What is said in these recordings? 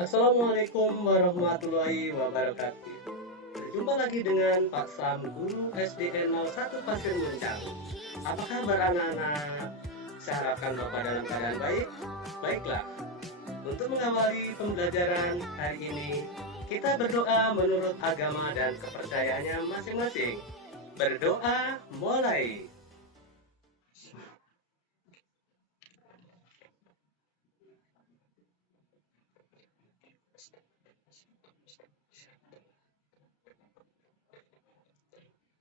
Assalamualaikum warahmatullahi wabarakatuh. Berjumpa lagi dengan Pak Sam, Guru SDN 01 Pasir Muncang. Apa kabar anak-anak? Saya harapkan Bapak dalam keadaan baik. Baiklah, untuk mengawali pembelajaran hari ini, kita berdoa menurut agama dan kepercayaannya masing-masing. Berdoa mulai.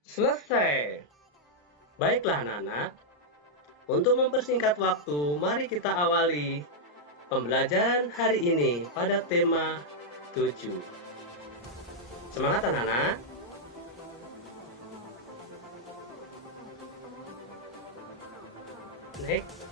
Selesai. Baiklah anak-anak, untuk mempersingkat waktu, mari kita awali pembelajaran hari ini pada tema 7. Semangat anak-anak. Next.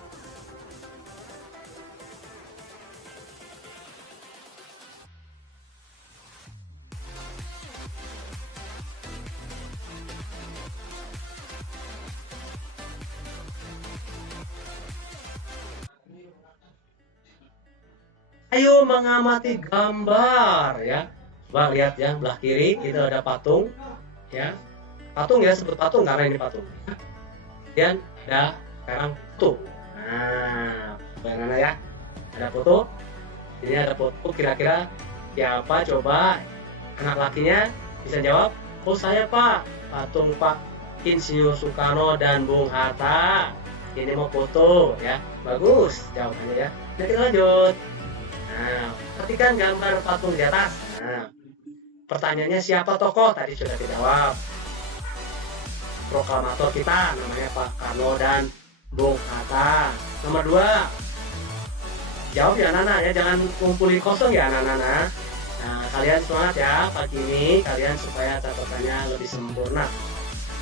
Ayo mengamati gambar ya. Coba lihat ya, belah kiri itu ada patung ya. Patung ya, sebut patung karena ini patung. Kemudian ada sekarang foto. Nah, bagaimana ya? Ada foto. Ini ada foto, kira-kira siapa coba anak lakinya bisa jawab? Oh saya Pak, patung Pak Insinyur Soekarno dan Bung Hatta. Ini mau foto ya. Bagus jawabannya ya. Nah, kita lanjut. Nah, perhatikan gambar patung di atas. Nah, pertanyaannya siapa tokoh? Tadi sudah dijawab. Proklamator kita namanya Pak Karno dan Bung Hatta. Nomor 2. Jawab ya anak-anak ya, jangan kumpulin kosong ya anak-anak. Nah, kalian semangat ya pagi ini, kalian supaya catatannya lebih sempurna.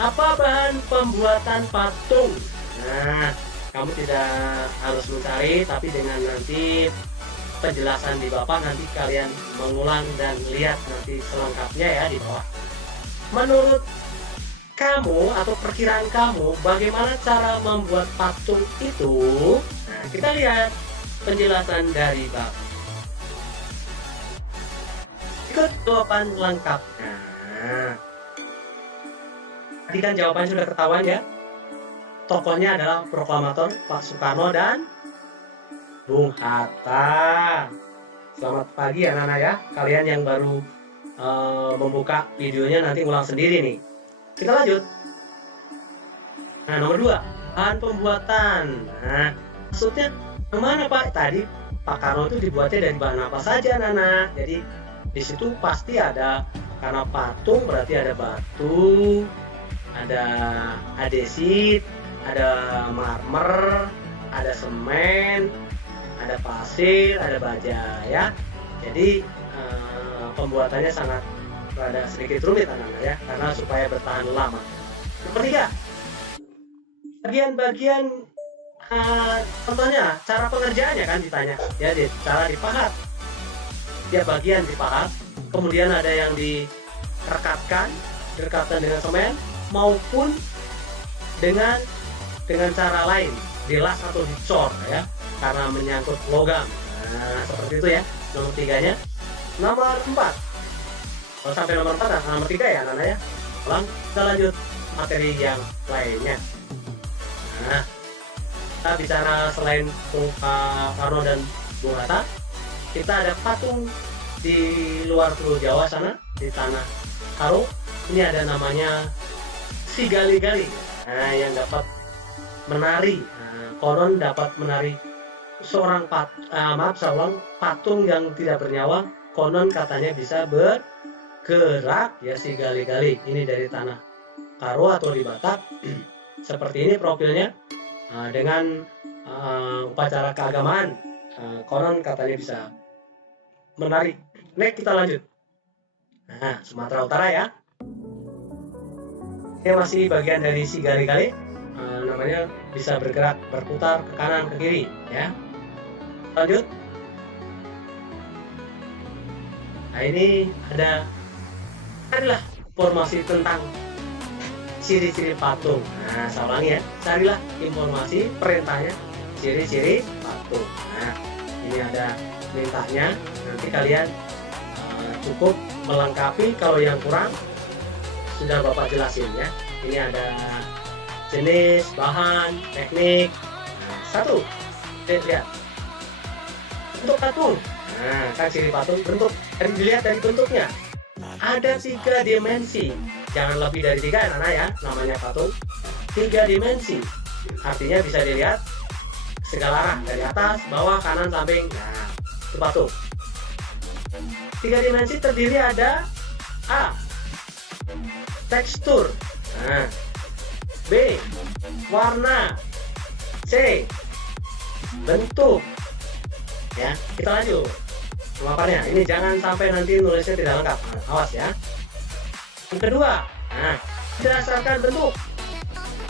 Apa bahan pembuatan patung? Nah, kamu tidak harus mencari, tapi dengan nanti penjelasan di Bapak nanti kalian mengulang dan lihat nanti selengkapnya ya di bawah. Menurut kamu atau perkiraan kamu bagaimana cara membuat patung itu? Nah, kita lihat penjelasan dari Bapak. Ikut jawaban lengkapnya. Tadi kan jawabannya sudah ketahuan ya. Tokohnya adalah proklamator Pak Soekarno dan Bung Hatta. Selamat pagi anak-anak ya. Kalian yang baru membuka videonya nanti ulang sendiri nih. Kita lanjut. Nah, nomor 2, bahan pembuatan. Nah, maksudnya kemana Pak? Tadi Pak Karno itu dibuatnya dari bahan apa saja anak-anak. Jadi di situ pasti ada, karena patung berarti ada batu, ada adesit, ada marmer, ada semen, ada pasir, ada baja ya. Jadi pembuatannya sangat rada sedikit rumit anak-anak ya, karena supaya bertahan lama. Nomor 3, bagian-bagian contohnya cara pengerjaannya kan ditanya ya, cara dipahat. Tiap bagian dipahat, kemudian ada yang direkatkan dengan semen maupun dengan cara lain, dilas atau dicor ya, karena menyangkut logam. Nah, seperti itu ya nomor 3-nya. Nomor 4, kalau sampai nomor 4, nah, nomor 3 ya anak-anak ya. Kita lanjut materi yang lainnya. Nah, kita bicara selain Bung Karno dan Bung Hatta, kita ada patung di luar Pulau Jawa sana, di Tanah Karo. Ini ada namanya si gali-gali. Nah, yang dapat menari. Nah, konon dapat menari seorang patung yang tidak bernyawa. Konon katanya bisa bergerak ya si gali-gali. Ini dari Tanah Karo atau di Batak. Seperti ini profilnya. Dengan upacara keagamaan, konon katanya bisa menari. Next, kita lanjut. Nah, Sumatera Utara ya. Ini masih bagian dari si gali-gali. Namanya bisa bergerak, berputar ke kanan ke kiri ya. Lanjut. Nah, ini carilah informasi tentang ciri-ciri patung. Nah, saya ulangi ya, carilah informasi perintahnya ciri-ciri patung. Nah, ini ada mintanya. Nanti kalian cukup melengkapi, kalau yang kurang sudah Bapak jelasin ya. Ini ada jenis, bahan, teknik. Nah, satu, lihat bentuk patung. Nah, kan ciri patung bentuk, dilihat dari bentuknya ada 3 dimensi, jangan lebih dari 3 anak-anak ya, namanya patung 3 dimensi, artinya bisa dilihat segala arah, dari atas, bawah, kanan, samping. Nah, itu patung 3 dimensi. Terdiri ada A, tekstur, nah, B, warna, C, bentuk. Ya, kita lanjut pemaparannya. Ini jangan sampai nanti nulisnya tidak lengkap. Nah, awas ya. Yang kedua, nah, berdasarkan bentuk.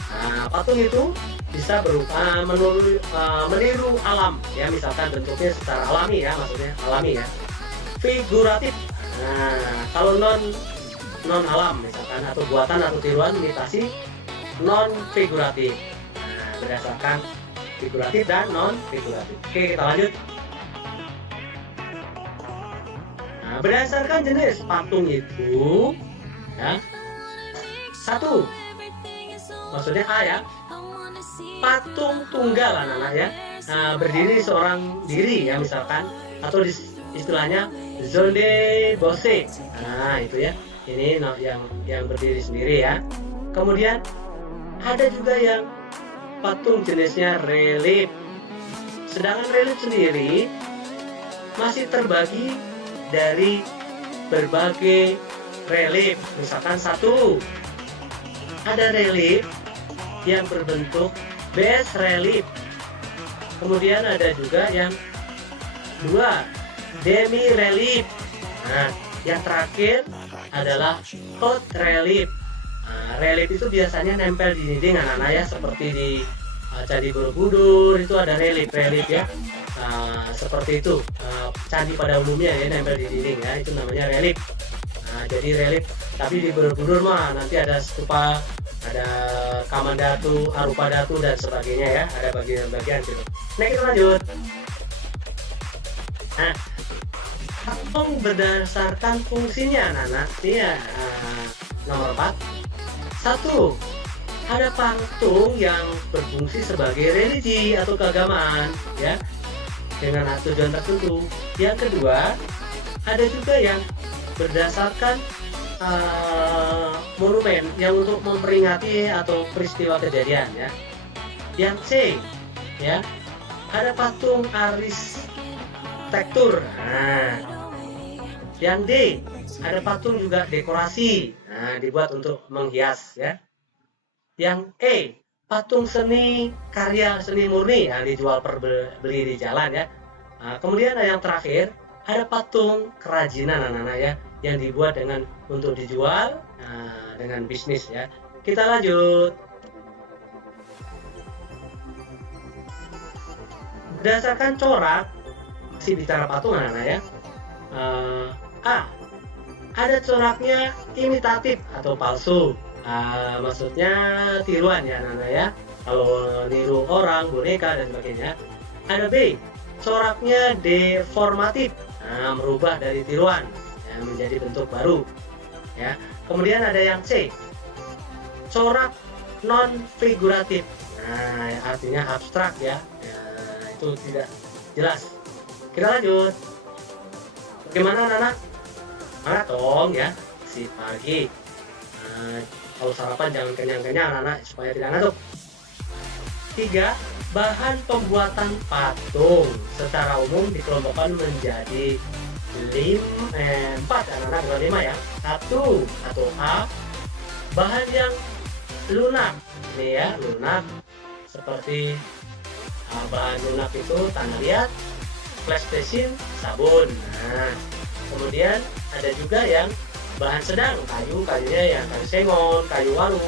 Nah, patung itu bisa berupa meniru alam ya, misalkan bentuknya secara alami ya, maksudnya alami ya. Figuratif. Nah, kalau non alam misalkan, atau buatan atau tiruan imitasi non figuratif. Nah, berdasarkan figuratif dan non figuratif. Oke, kita lanjut. Nah, berdasarkan jenis patung itu ya, satu, maksudnya A ya, patung tunggal anak-anak ya, nah, berdiri seorang diri ya misalkan, atau istilahnya zone bose. Nah, itu ya, ini yang berdiri sendiri ya. Kemudian ada juga yang patung jenisnya relief. Sedangkan relief sendiri masih terbagi dari berbagai relief. Misalkan satu, ada relief yang berbentuk bas relief. Kemudian ada juga yang dua, demi relief. Nah, yang terakhir adalah haute relief. Nah, relief itu biasanya nempel di dinding anak-anak ya, seperti di Candi Borobudur itu ada relief ya. Seperti itu, candi pada umumnya ya, nempel di dinding ya, itu namanya relief. Nah, jadi relief, tapi di Borobudur mah nanti ada stupa, ada Kamandatu, Arupadatu dan sebagainya ya, ada bagian-bagian gitu. Nah, kita lanjut. Nah, patung berdasarkan fungsinya anak-anak ini ya. Nomor 4, satu, ada patung yang berfungsi sebagai religi atau keagamaan ya, dengan tujuan tertentu. Yang kedua, ada juga yang berdasarkan monumen yang untuk memperingati atau peristiwa kejadian ya. Yang C ya, ada patung arsitektur. Nah, yang D, ada patung juga dekorasi, nah, dibuat untuk menghias ya. Yang E, patung seni karya seni murni yang dijual beli di jalan ya. Nah, kemudian yang terakhir, ada patung kerajinan anak-anak ya, yang dibuat untuk dijual dengan bisnis ya. Kita lanjut. Berdasarkan corak, masih bicara patung anak-anak ya. A, ada coraknya imitatif atau palsu. Maksudnya tiruan ya anak-anak ya, kalau niru orang, boneka dan sebagainya. Ada B, coraknya deformatif, merubah dari tiruan ya, menjadi bentuk baru ya. Kemudian ada yang C, corak non figuratif, artinya abstrak ya, itu tidak jelas. Kita lanjut. Bagaimana anak-anak? Semangat dong ya, si pagi. Kalau sarapan jangan kenyang-kenyang anak-anak supaya tidak ngantuk. 3, bahan pembuatan patung secara umum dikelompokkan menjadi 4 anak-anak, bukan 5 ya. 1 atau A, bahan yang lunak. Ini ya, lunak seperti bahan lunak itu tanah liat, flash resin, sabun. Nah, kemudian ada juga yang bahan sedang, kayunya yang kayu sengon, kayu walu,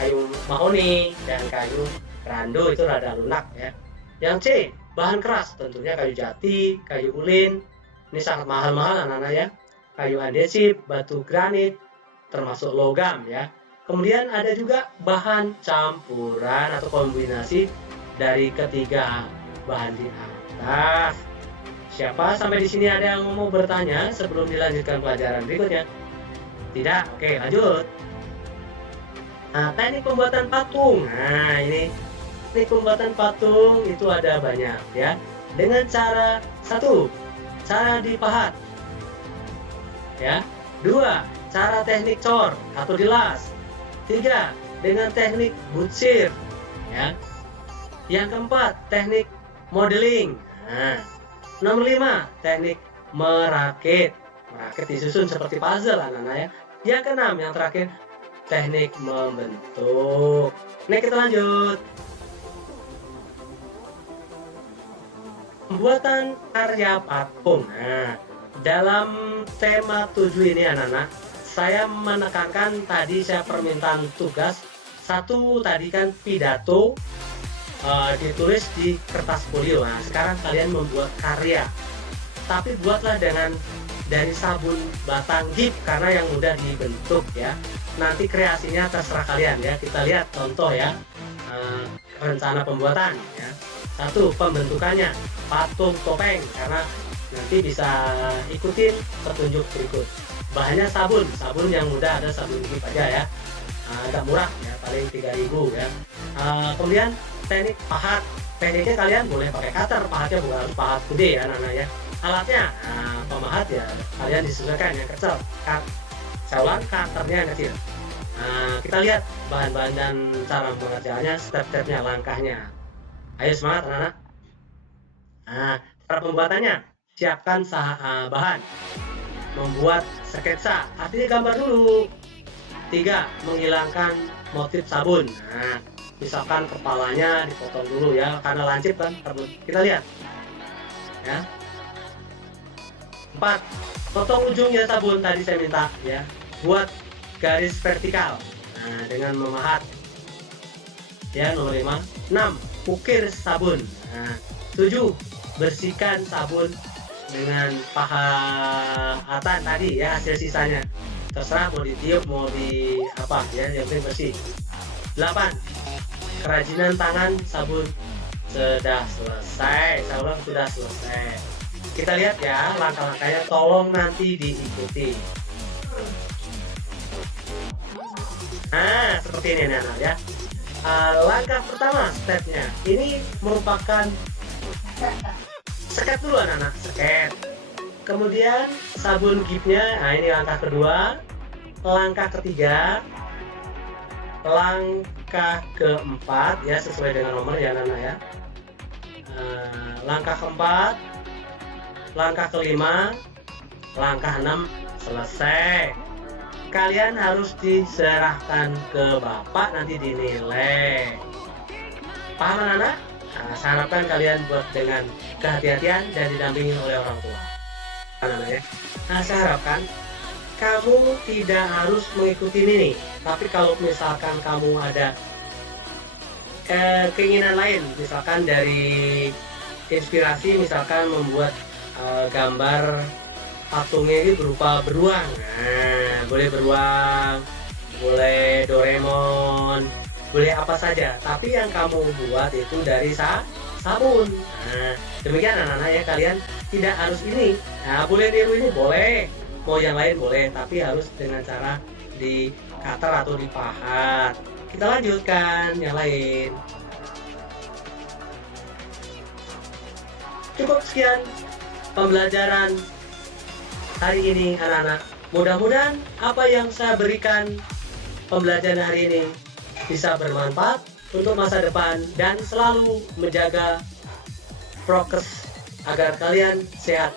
kayu mahoni, dan kayu randu, itu rada lunak ya. Yang C, bahan keras, tentunya kayu jati, kayu ulin, ini sangat mahal-mahal anak-anak ya. Kayu andesit, batu granit, termasuk logam ya. Kemudian ada juga bahan campuran atau kombinasi dari ketiga bahan di atas. Siapa sampai di sini ada yang mau bertanya sebelum dilanjutkan pelajaran berikutnya? Tidak? Oke, lanjut. Nah, teknik pembuatan patung. Nah, ini teknik pembuatan patung itu ada banyak ya. Dengan cara satu, cara dipahat. Ya. Dua, cara teknik cor atau dilas. Tiga, dengan teknik butsir. Ya. Yang keempat, teknik modeling. Nah, nomor 5, teknik merakit. Merakit disusun seperti puzzle anak-anak ya. Yang keenam, yang terakhir, teknik membentuk. Nah, kita lanjut. Pembuatan karya patung. Nah, dalam tema 7 ini anak-anak, saya menekankan tadi saya permintaan tugas. Satu tadi kan pidato ditulis di kertas folio. Nah, sekarang kalian membuat karya. Tapi buatlah dari sabun batang gift karena yang mudah dibentuk ya. Nanti kreasinya terserah kalian ya. Kita lihat contoh ya. Rencana pembuatan ya. Satu, pembentukannya patung topeng karena nanti bisa ikutin petunjuk berikut. Bahannya sabun yang mudah, ada sabun gift aja ya. Agak murah ya, paling 3.000 ya. Kemudian teknik pahat. Tekniknya kalian boleh pakai cutter, pahatnya bukan harus pahat gede ya anak-anak ya. Alatnya pemahat ya kalian disesuaikan yang kecil. Saya ulang, cutternya yang kecil. Kita lihat bahan-bahan dan cara pengerjaannya, step-stepnya, langkahnya. Ayo semangat anak-anak. Cara pembuatannya, siapkan bahan. Membuat sketsa, artinya gambar dulu. 3, menghilangkan motif sabun. Misalkan kepalanya dipotong dulu ya, karena lancip kan. Kita lihat ya. 4, potong ujungnya sabun tadi saya minta ya. Buat garis vertikal dengan memahat ya. Nomor 5. 6, ukir sabun. 7, bersihkan sabun dengan pahatan tadi ya, hasil sisanya terserah mau ditiup mau di apa ya, yang penting bersih. 8, kerajinan tangan sabun sudah selesai. Saya ulang, sudah selesai. Kita lihat ya langkah-langkahnya, tolong nanti diikuti. Seperti ini anak ya. Langkah pertama, stepnya ini merupakan seket dulu anak-anak, seket. Kemudian sabun giftnya, ini langkah kedua. Langkah ketiga, langkah keempat ya, sesuai dengan nomor ya anak-anak ya. Langkah keempat, langkah kelima, langkah 6 selesai. Kalian harus diserahkan ke bapak, nanti dinilai. Paham anak-anak? Saya harapkan kalian buat dengan kehati-hatian dan didampingi oleh orang tua. Anak-anak ya. Saya harapkan kamu tidak harus mengikuti ini. Tapi kalau misalkan kamu ada keinginan lain, misalkan dari inspirasi, misalkan membuat gambar patungnya ini berupa beruang. Boleh beruang, boleh Doraemon, boleh apa saja. Tapi yang kamu buat itu dari sabun. Demikian anak-anak ya, kalian tidak harus ini. Boleh niru ini, boleh. Mau yang lain boleh, tapi harus dengan cara di cutter atau dipahat. Kita lanjutkan yang lain. Cukup sekian pembelajaran hari ini anak-anak. Mudah-mudahan apa yang saya berikan pembelajaran hari ini bisa bermanfaat untuk masa depan dan selalu menjaga prokes agar kalian sehat.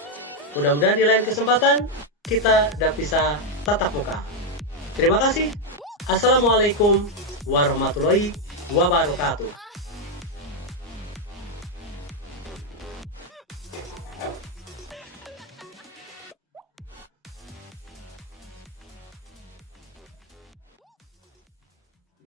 Mudah-mudahan di lain kesempatan kita bisa tatap muka. Terima kasih. Assalamualaikum warahmatullahi wabarakatuh.